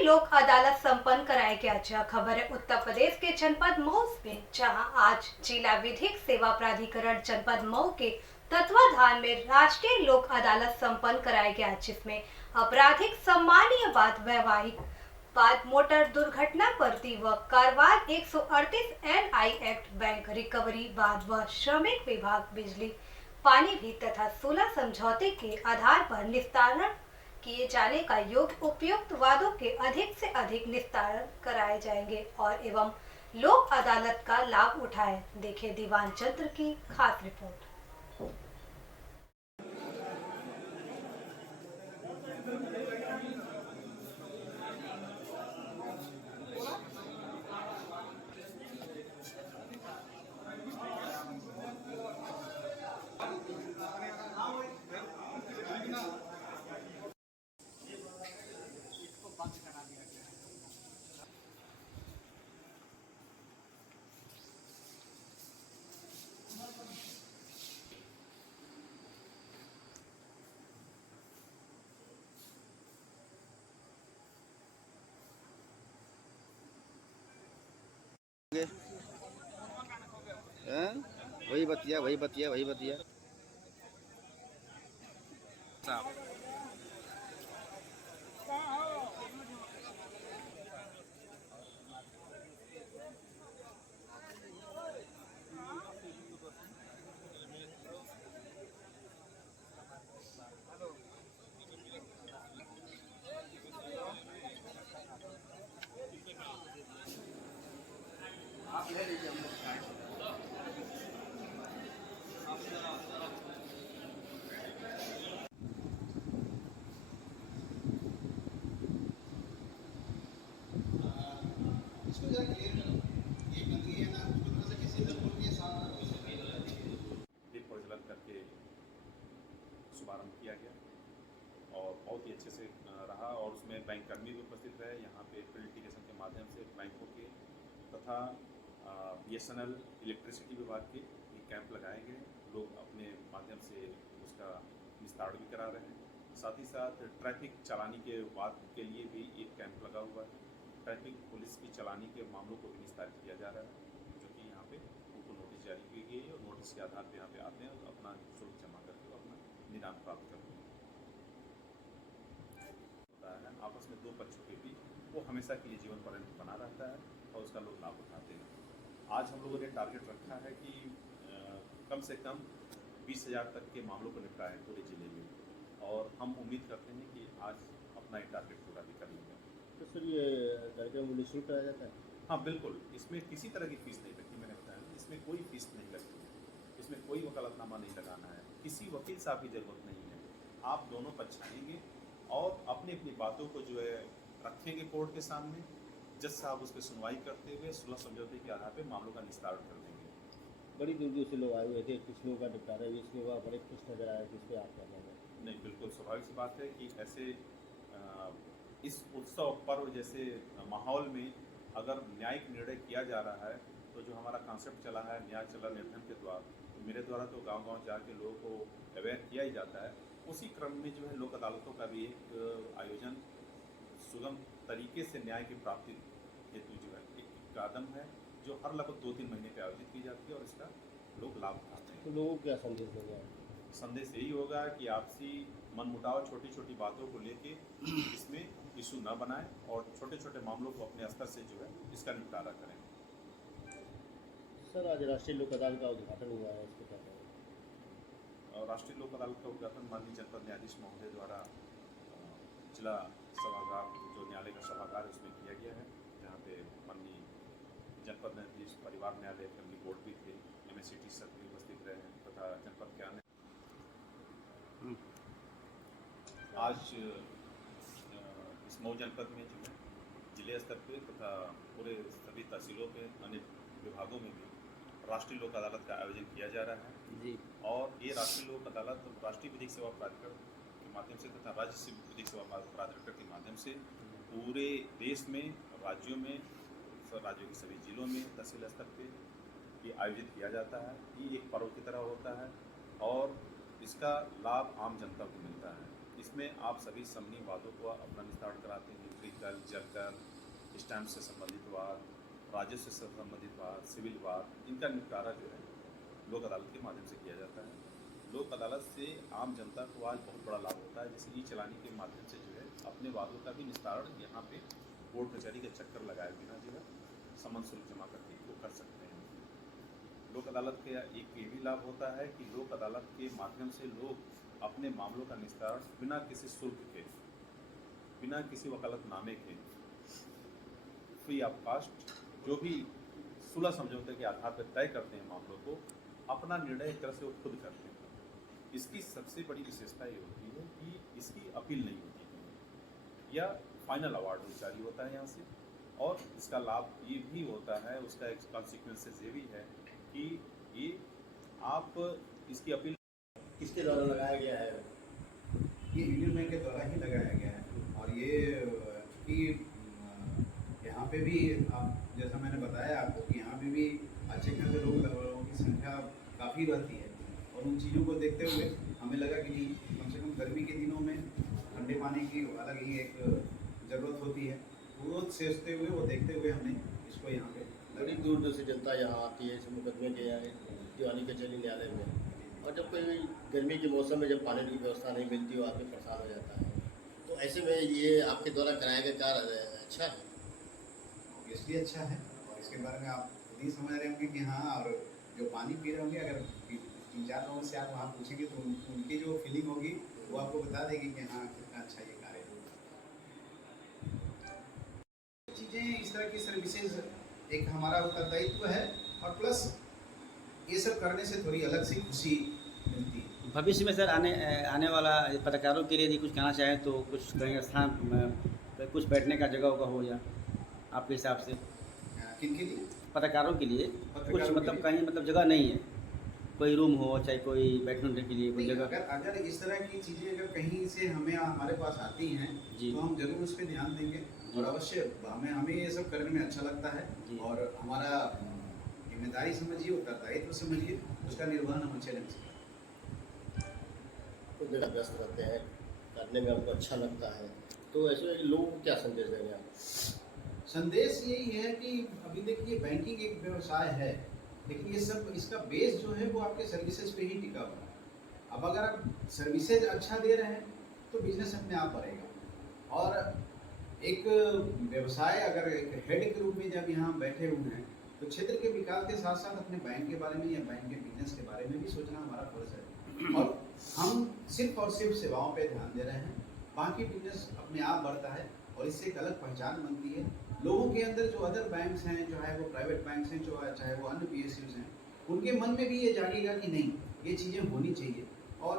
राष्ट्रीय लोक अदालत संपन्न कराया गया। जहाँ खबर है उत्तर प्रदेश के जनपद मऊ में, जहां आज जिला विधिक सेवा प्राधिकरण जनपद मऊ के तत्वाधान में राष्ट्रीय लोक अदालत संपन्न कराया गया, जिसमें आपराधिक सम्मानीय वाद, वैवाहिक वाद, मोटर दुर्घटना प्रति व कारवाद 138 NI एक्ट, बैंक रिकवरी वाद व श्रमिक विभाग, बिजली पानी भी तथा 16 समझौते के आधार पर निस्तारण किए जाने का योग्य उपयुक्त वादों के अधिक से अधिक निस्तारण कराए जाएंगे और एवं लोक अदालत का लाभ उठाए। देखे दीवान चंद्र की खास रिपोर्ट। हैं? वही बतिया वही बतिया वही बतिया साहब। आप ले लीजिए हम लोग इसको जरा क्लियर करो। ये गंदगी है ना, उसको थोड़ा सा किसी से बोल के साफ करो। दीप प्रज्वलन करके शुभारंभ किया गया और बहुत ही अच्छे से रहा और उसमें बैंक कर्मी भी उपस्थित रहे। यहाँ पे लिटिगेशन के माध्यम से बैंकों के तथा BSNL इलेक्ट्रिसिटी विभाग के ये कैंप लगाए गए। लोग अपने माध्यम से उसका निस्तारण भी करा रहे हैं। साथ ही साथ ट्रैफिक चालानी के वाद के लिए भी एक कैंप लगा हुआ है। ट्रैफिक पुलिस की चालानी के मामलों को भी निस्तारित किया जा रहा है, जो कि यहाँ पे उनको नोटिस जारी की गई है और नोटिस के आधार पर यहाँ पे आते हैं और अपना शुल्क जमा करके अपना निदान प्राप्त करते हैं। होता है आपस में दो पक्षों के बीच, वो हमेशा के लिए जीवन पर्यंत बना रहता है और उसका लोग लाभ उठाते हैं। आज हम लोगों ने टारगेट रखा है कि कम से कम 20,000 तक के मामलों को निपटाएं पूरे ज़िले में और हम उम्मीद करते हैं कि आज अपना ये टारगेट पूरा भी कर लेंगे। तो सर ये कार्यक्रम मूल्य शुल्क कराया जाता है? हाँ बिल्कुल, इसमें किसी तरह की फ़ीस नहीं लगती। मैंने बताया इसमें कोई फ़ीस नहीं लगती है, इसमें कोई वकालतनामा नहीं लगाना है, किसी वकील साहब की ज़रूरत नहीं है। आप दोनों पक्ष आएंगे और अपनी अपनी बातों को जो है रखेंगे कोर्ट के सामने। जज साहब उस पर सुनवाई करते हुए 16 समझौते के आधार पर मामलों का निस्तारण कर देंगे। बड़ी दूर दूर से लोग आए हुए थे, कुछ लोगों का निपटारा है, इसमें वह बड़े खुश नजर आया कि इस पर आप क्या कहना है? नहीं, बिल्कुल स्वाभाविक सी बात है कि ऐसे इस उत्सव पर्व जैसे माहौल में अगर न्यायिक निर्णय किया जा रहा है, तो जो हमारा कॉन्सेप्ट चला है न्याय चला निर्धन के द्वारा, तो मेरे द्वारा तो गांव-गांव जाके लोगों को अवेयर किया ही जाता है। उसी क्रम में जो है लोक अदालतों का भी एक आयोजन सुगम तरीके से न्याय की प्राप्ति हेतु जो है एक कदम है, जो हर लगभग 2-3 महीने पे आयोजित की जाती है और इसका लोग लाभ उठाते हैं। तो लोगों को क्या संदेश देंगे आप? संदेश यही होगा कि आपसी मनमुटाव छोटी छोटी बातों को लेके इसमें इशू न बनाएं और छोटे छोटे मामलों को अपने स्तर से जो है इसका निपटारा करें। सर आज राष्ट्रीय लोक अदालत का उद्घाटन हुआ है, इसको क्या कहेंगे? और राष्ट्रीय लोक अदालत का उद्घाटन माननीय जनपद न्यायाधीश महोदय द्वारा जिला सभागार, जो न्यायालय का सभागार है, उसमें किया गया है, जहाँ पे माननीय जनपद न्यायाधीश, परिवार न्यायालय, फैमिली कोर्ट भी थे, MSCT सर भी उपस्थित रहे हैं तथा जनपद के अन्य। आज इस मऊ जनपद में जो है जिले स्तर पे तथा पूरे सभी तहसीलों पे, अन्य विभागों में भी राष्ट्रीय लोक अदालत का आयोजन किया जा रहा है जी। और ये राष्ट्रीय लोक अदालत राष्ट्रीय विधिक सेवा प्राधिकरण के माध्यम से तथा राज्य विधिक सेवा प्राधिकरण के माध्यम से पूरे देश में, राज्यों में, राज्यों के सभी जिलों में तहसील स्तर पे ये आयोजित किया जाता है। ये एक पर्व की तरह होता है और इसका लाभ आम जनता को मिलता है। इसमें आप सभी समनी वादों को अपना निस्तारण कराते हैं, जलकर, स्टैम्प से संबंधित वाद, राजस्व से संबंधित वाद, सिविल वाद, इनका निपटारा जो है लोक अदालत के माध्यम से किया जाता है। लोक अदालत से आम जनता को आज बहुत बड़ा लाभ होता है। जैसे ई चलानी के माध्यम से जो है अपने वादों का भी निस्तारण यहाँ पे कोर्ट कचहरी के चक्कर लगाए बिना जो है समन शुल्क जमा करके वो कर सकते हैं। लोक अदालत के एक ये भी लाभ होता है कि लोक अदालत के माध्यम से लोग अपने मामलों का निस्तारण बिना किसी शुल्क के, बिना किसी वकालतनामे के, फ्री ऑफ कास्ट, जो भी सुलह समझौते के आधार पर तय करते हैं मामलों को, अपना निर्णय एक तरह से वो खुद करते हैं। इसकी सबसे बड़ी विशेषता ये होती है कि इसकी अपील नहीं होती है या फाइनल अवार्ड जारी होता है यहाँ से। और इसका लाभ ये भी होता है, उसका एक कॉन्सिक्वेंसेस ये भी है कि ये आप इसकी अपील किसके द्वारा लगाया गया है? ये यूनियन बैंक के द्वारा ही लगाया गया है। और ये कि यहाँ पे भी आप जैसा मैंने बताया आपको कि यहाँ पे भी अच्छे खासे लोगों की संख्या काफ़ी रहती है। और उन चीज़ों को देखते हुए हमें लगा कि नहीं, कम से कम गर्मी के दिनों में ठंडे पानी की अलग ही एक ज़रूरत होती है। वो सोचते हुए, वो देखते हुए हमने इसको यहाँ पे बड़ी दूर दूर से जनता यहाँ आती है इस मुकदमे के यहाँ दीवानी कचहरी न्यायालय में। और जब कोई गर्मी के मौसम में जब पानी की व्यवस्था नहीं मिलती हो, आदमी परेशान हो जाता है। तो ऐसे में ये आपके द्वारा कराया गया कार्य अच्छा है, ऑब्वियसली अच्छा है। और इसके बारे में आप खुद ही समझ रहे होंगे कि हाँ, और जो पानी पी रहे होंगे, अगर 3-4 लोगों से आप वहाँ पूछेंगे तो उनकी जो फीलिंग होगी वो आपको बता देगी कि हाँ कितना अच्छा ये कार्य है। चीज़ें इस तरह की सर्विसेज एक हमारा उत्तरदायित्व है, और प्लस ये सब करने से थोड़ी अलग सी खुशी मिलती है। भविष्य में सर आने वाला पत्रकारों के लिए यदि कुछ कहना चाहें तो कुछ कहीं स्थान कुछ बैठने का जगह होगा हो, या आपके हिसाब से किन के लिए? पत्रकारों के लिए कुछ पत्रकारों के मतलब लिए? कहीं मतलब जगह नहीं है, कोई रूम हो चाहे कोई बैठने के लिए कोई नहीं, जगह? अगर इस तरह की चीज़ें अगर कहीं से हमारे पास आती हैं जी। तो हम जरूर उस पर ध्यान देंगे। और अवश्य हमें ये सब करने में अच्छा लगता है। जी। और हमारा जिम्मेदारी समझिए, उत्तरदायित्व समझिए, उसका निर्वहन हम अच्छे ढंग से करें। तो जगह व्यस्त रहते हैं, करने में हमको अच्छा लगता है। तो ऐसे में लोगों को क्या संदेश देंगे आप? संदेश यही है कि अभी देखिए, बैंकिंग एक व्यवसाय है, लेकिन ये सब इसका बेस जो है वो आपके सर्विसेज पे ही टिका हुआ है। अब अगर आप सर्विसेज अच्छा दे रहे हैं तो बिजनेस अपने आप बढ़ेगा। और एक व्यवसाय अगर एक हेड के रूप में जब यहाँ बैठे हुए हैं तो क्षेत्र के विकास के साथ साथ अपने बैंक के बारे में या बैंक के बिजनेस के बारे में भी सोचना हमारा फर्ज है। और हम सिर्फ और सिर्फ सेवाओं पे ध्यान दे रहे हैं, बाकी बिजनेस अपने आप बढ़ता है और इससे एक अलग पहचान बनती है। लोगों के अंदर जो अदर बैंक्स हैं, जो है वो प्राइवेट बैंक्स हैं, जो चाहे वो अन्य PSUs हैं, उनके मन में भी ये जागेगा कि नहीं, ये चीज़ें होनी चाहिए। और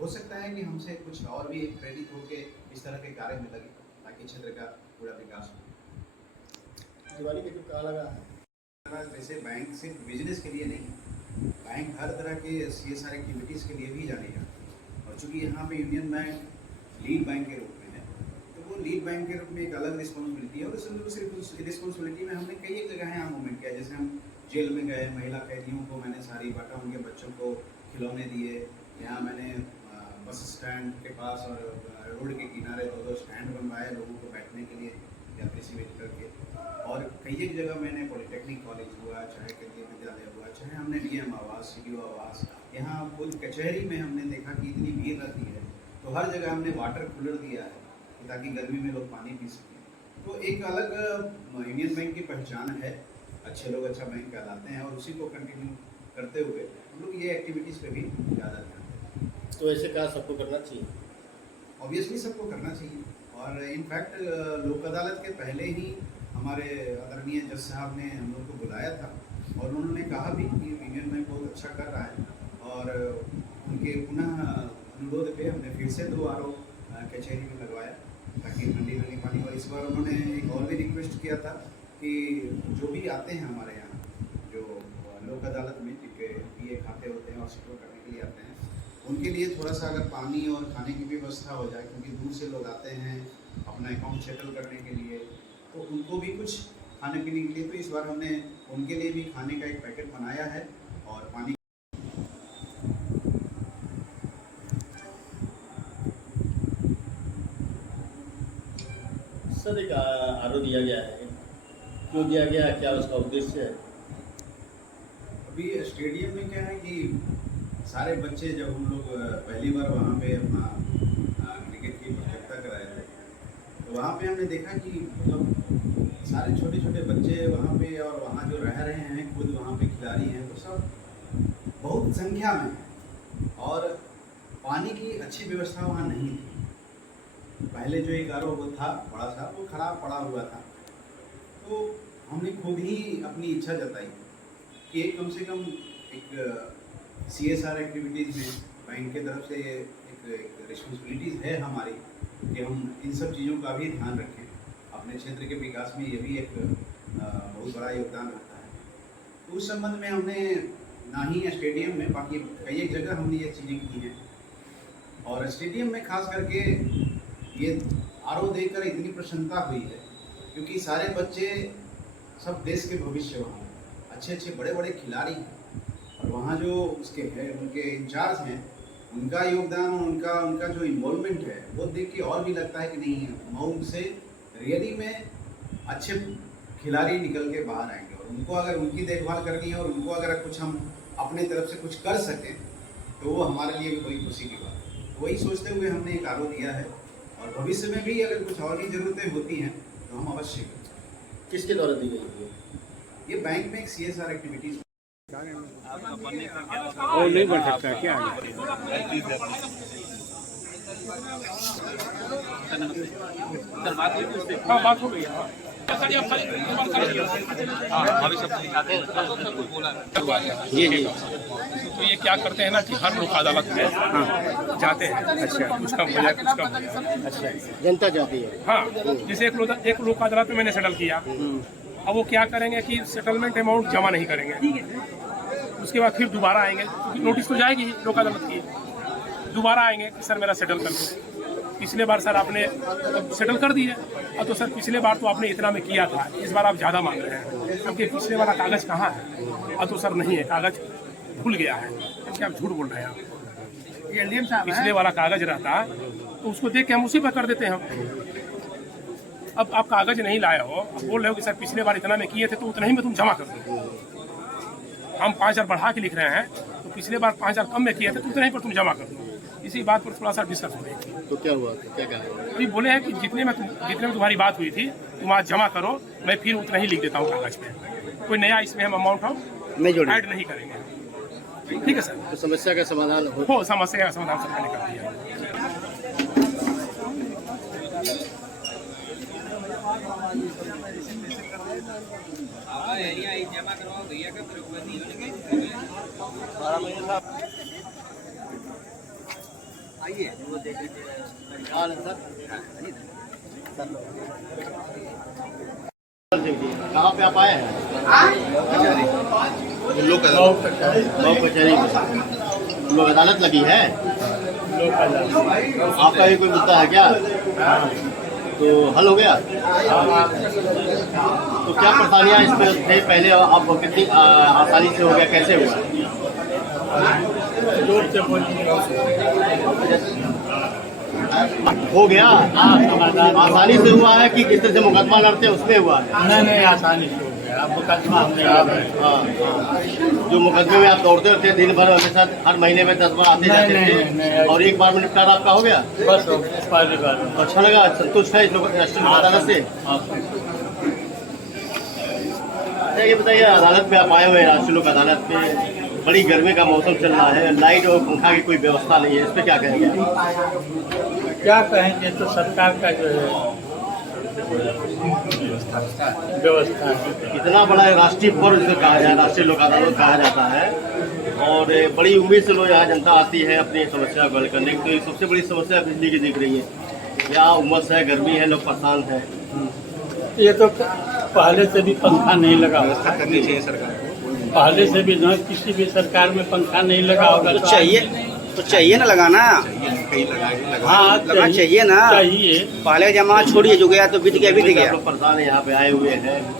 हो सकता है कि हमसे कुछ और भी प्रेरित होकर इस तरह के कार्य में लगे ताकि क्षेत्र का पूरा विकास हो। दिवाली के जो कहा लगा है, वैसे बैंक सिर्फ बिजनेस के लिए नहीं, बैंक हर तरह के CSR एक्टिविटीज़ के लिए भी जाने जाते हैं। और चूँकि यहाँ पे यूनियन बैंक लीड बैंक के रूप में है, तो वो लीड बैंक के रूप में एक अलग रिस्पॉन्सिबिलिटी है। और उस रिस्पॉन्सिबिलिटी में हमने कई एक जगह यहाँ मूवमेंट किया। जैसे हम जेल में गए, महिला कैदियों को मैंने साड़ी बांटा, उनके बच्चों को खिलौने दिए। यहाँ मैंने बस स्टैंड के पास और रोड के किनारे 2 स्टैंड बनवाए लोगों को बैठने के लिए, यात्री शिविर करके। और कई एक जगह मैंने पॉलिटेक्निक कॉलेज हुआ, चाहे केंद्रीय विद्यालय हुआ, चाहे हमने DM आवास, CDO आवास, यहाँ खुद कचहरी में हमने देखा कि इतनी भीड़ रहती है तो हर जगह हमने वाटर कूलर दिया है ताकि गर्मी में लोग पानी पी सकें। तो एक अलग यूनियन बैंक की पहचान है, अच्छे लोग अच्छा बैंक कहलाते हैं, और उसी को कंटिन्यू करते हुए हम लोग ये एक्टिविटीज़ पे भी ज़्यादा ध्यान देते हैं। तो ऐसे कार्य सबको करना चाहिए, ऑब्वियसली सबको करना चाहिए। और इनफैक्ट लोक अदालत के पहले ही हमारे आदरणीय जज साहब ने हम लोग को बुलाया था और उन्होंने कहा भी कि यूनियन बैंक बहुत अच्छा कर रहा है। और उनके पुनः अनुरोध पे हमने फिर से 2 RO कचहरी में लगवाया ताकि ठंडी ठंडी पानी। और इस बार उन्होंने एक और भी रिक्वेस्ट किया था कि जो भी आते हैं हमारे यहाँ, जो लोक अदालत में जिनके PA खाते होते हैं और सेटल करने के लिए आते हैं, उनके लिए थोड़ा सा अगर पानी और खाने की भी व्यवस्था हो जाए, क्योंकि दूर से लोग आते हैं अपना अकाउंट सेटल करने के लिए, तो उनको भी कुछ खाने पीने के लिए, तो इस बार हमने उनके लिए भी खाने का एक पैकेट बनाया है। और पानी सर एक आरोप दिया गया है, क्यों दिया गया, क्या उसका उद्देश्य है? अभी स्टेडियम में क्या है कि सारे बच्चे जब हम लोग पहली बार वहाँ पे अपना क्रिकेट की प्रतियोगिता कराए थे, तो वहाँ पे हमने देखा कि मतलब सारे छोटे छोटे बच्चे वहाँ पे और वहाँ जो रह रहे हैं खुद वहाँ पे खिलाड़ी हैं, तो सब बहुत संख्या में हैं और पानी की अच्छी व्यवस्था वहाँ नहीं थी। पहले जो एक आर वो था बड़ा सा, वो खराब पड़ा हुआ था। तो हमने खुद ही अपनी इच्छा जताई कि कम से कम एक CSR एक्टिविटीज़ में बैंक के तरफ से एक रिस्पॉन्सिबिलिटीज़ है हमारी कि हम इन सब चीज़ों का भी ध्यान रखें। अपने क्षेत्र के विकास में ये भी एक बहुत बड़ा योगदान रखता है। तो उस संबंध में हमने ना ही स्टेडियम में, बाकी कई एक जगह हमने ये चीज़ें की हैं और स्टेडियम में खास करके ये आरओ देखकर इतनी प्रसन्नता हुई है क्योंकि सारे बच्चे सब देश के भविष्य वहाँ अच्छे अच्छे बड़े बड़े खिलाड़ी हैं और वहाँ जो उसके हैं उनके इंचार्ज हैं, उनका योगदान और उनका जो इन्वॉल्वमेंट है वो देख के और भी लगता है कि नहीं, मऊ से रियली में अच्छे खिलाड़ी निकल के बाहर आएंगे और उनको अगर उनकी देखभाल करनी है और उनको अगर कुछ हम अपने तरफ से कुछ कर सकें तो वो हमारे लिए भी बड़ी खुशी की बात है। तो वही सोचते हुए हमने एक आरोप दिया है और भविष्य में भी अगर कुछ और भी ज़रूरतें होती हैं तो हम अवश्य करें। किसके द्वारा दी गई है? ये बैंक में एक CSR एक्टिविटीज़ और नहीं बढ़ सकता क्या? हाँ, बात हो गई। जी जी। तो ये क्या करते हैं ना कि हर लोक अदालत में जाते हैं। अच्छा, कुछ कम हो जाए, कुछ कम हो जाए। अच्छा, जनता चाहती है। हाँ, जैसे एक लोक अदालत में मैंने सेटल किया, अब वो क्या करेंगे कि सेटलमेंट अमाउंट जमा नहीं करेंगे, उसके बाद फिर दोबारा आएंगे, नोटिस तो जाएगी लोक अदालत की, दोबारा आएंगे कि सर मेरा सेटल कर दो। पिछले बार सर आपने सेटल कर दिए, अब तो सर पिछले बार तो आपने इतना में किया था, इस बार आप ज़्यादा मांग रहे हैं, क्योंकि पिछले वाला कागज़ कहाँ है? अब तो सर नहीं है, कागज़ भूल गया है, क्या आप झूठ बोल रहे हैं आप? पिछले वाला कागज़ रहता तो उसको देख के हम उसी पर कर देते हैं। अब आप कागज़ नहीं लाए हो, अब बोल रहे हो कि सर पिछले बार इतना में किए थे तो उतना ही में तुम जमा कर दो। हम 5,000 बढ़ा के लिख रहे हैं, तो पिछले बार 5,000 कम में किए थे तो उतना ही पर तुम जमा कर दो। इसी बात पर थोड़ा सा डिस्कस हो रही थी। तो क्या हुआ, क्या कहा? अभी बोले हैं कि जितने में तुम्हारी बात हुई थी तुम आज जमा करो, मैं फिर उतना ही लिख देता हूँ कागज़ पे, कोई नया इसमें हम अमाउंट हम ऐड नहीं करेंगे। ठीक है सर, तो समस्या का समाधान हो, समस्या का समाधान सर मैंने कर दिया। आइए वो देख कहाँ पे आप आए हैं? लोक अदालत लगी है। आपका भी कोई मुद्दा है क्या? तो हल हो गया? तो क्या परेशानियाँ इसमें थे पहले, आपको कितनी आसानी से हो गया, कैसे हुआ? हो गया आसानी से हुआ है कि किस तरह से मुकदमा लड़ते उसमें हुआ है? नहीं आसानी से हो गया। मुकदमा जो मुकदमे में आप दौड़ते रहते दिन भर, हमेशा हर महीने में 10 बार आते जाते थे और एक बार में निपटारा आपका हो गया? बस पहली बार। अच्छा लगा, संतुष्ट है राष्ट्रीय लोक अदालत से? ये बताइए, अदालत में आप आए हुए हैं, राष्ट्रीय लोक अदालत में, बड़ी गर्मी का मौसम चल रहा है, लाइट और पंखा की कोई व्यवस्था नहीं है, इस पर क्या कहेंगे? क्या कहेंगे, तो सरकार का जो है व्यवस्था है। इतना बड़ा राष्ट्रीय पर्व जिसे कहा जाए, राष्ट्रीय लोक अदालत कहा जाता है और बड़ी उम्मीद से लोग यहाँ जनता आती है अपनी समस्या को हल करने की। तो ये सबसे बड़ी समस्या बिजली की दिख रही है। यहाँ उमस है, गर्मी है, लोग परेशान है। ये तो पहले से भी पंखा नहीं लगा, व्यवस्था करनी चाहिए सरकार को। पहले से भी न किसी भी सरकार में पंखा नहीं लगा होगा तो चाहिए ना लगाना। हाँ, लगा चाहिए ना। चाहिए। पहले जमाना छोड़िए, जो गया तो बीत गया। परेशान यहाँ पे आए हुए हैं।